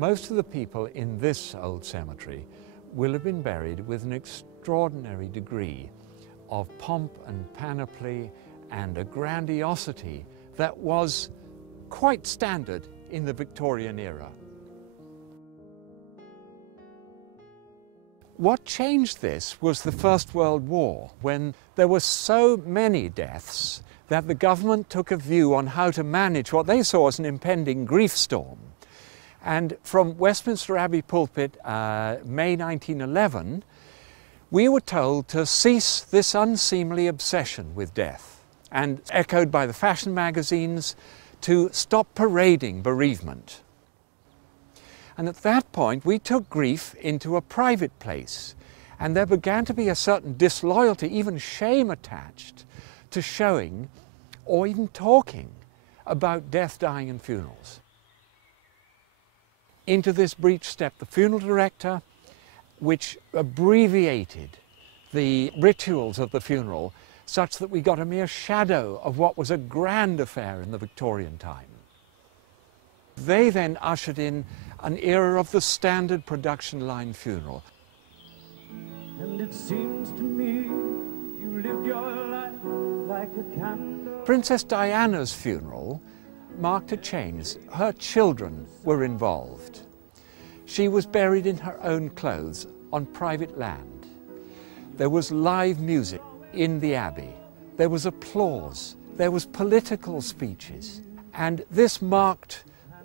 Most of the people in this old cemetery will have been buried with an extraordinary degree of pomp and panoply and a grandiosity that was quite standard in the Victorian era. What changed this was the First World War, when there were so many deaths that the government took a view on how to manage what they saw as an impending grief storm. And from Westminster Abbey pulpit, May 1911, we were told to cease this unseemly obsession with death, and echoed by the fashion magazines, to stop parading bereavement. And at that point, we took grief into a private place, and there began to be a certain disloyalty, even shame attached to showing or even talking about death, dying and funerals. Into this breach stepped the funeral director, which abbreviated the rituals of the funeral such that we got a mere shadow of what was a grand affair in the Victorian time. They then ushered in an era of the standard production line funeral. And it seems to me you lived your life like a candle. Princess Diana's funeral marked a change. Her children were involved. She was buried in her own clothes on private land. There was live music in the Abbey. There was applause. There was political speeches. And this marked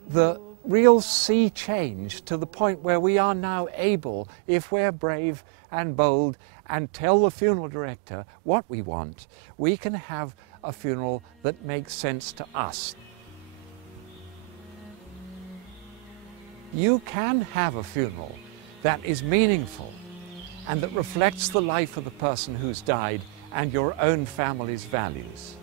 the real sea change to the point where we are now able, if we're brave and bold and tell the funeral director what we want, we can have a funeral that makes sense to us. You can have a funeral that is meaningful and that reflects the life of the person who's died and your own family's values.